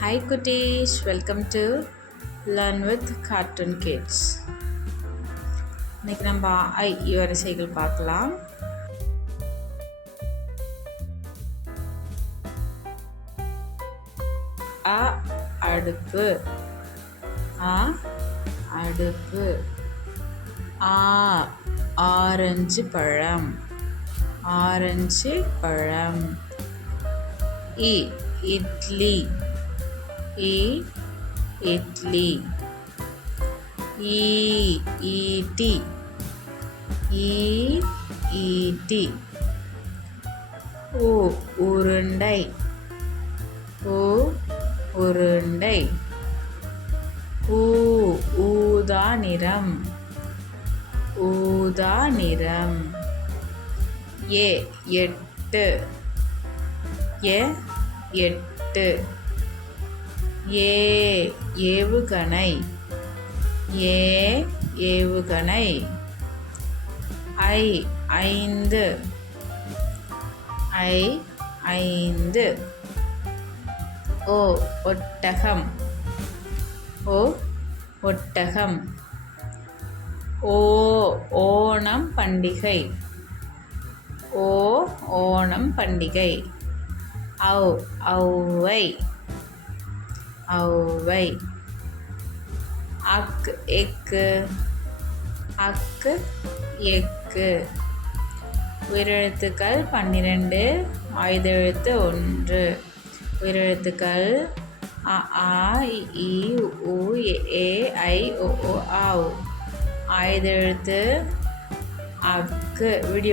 Hi Kutesh, welcome to Learn with Cartoon Kids. இன்னைக்கு நம்ம வரிசைகள் பார்க்கலாம். அ அடுப்பு, ஆ அடுப்பு, ஆ ஆரஞ்சு பழம், ஆரஞ்சு பழம், இ இட்லி, இட்லி, ஈட்டி, ஈட்டி, உருண்டை, உருண்டை, ஊதா நிறம், ஊதா நிறம், எட்டு, எட்டு, ஏவுகணை, ஏவுகணை, ஐந்து, ஐந்து, ஒட்டகம், ஒட்டகம், ஓணம் பண்டிகை, ஓணம் பண்டிகை, ஔவை, ஔவை, எக்கு, எக்கு, உயிரெழுத்துக்கள் 12, ஆயுதெழுத்து 1, உயிரெழுத்துக்கள் அ ஆ இ உ ஏ ஐ ஓ ஆ ஆயுதெழுத்து வீடியோ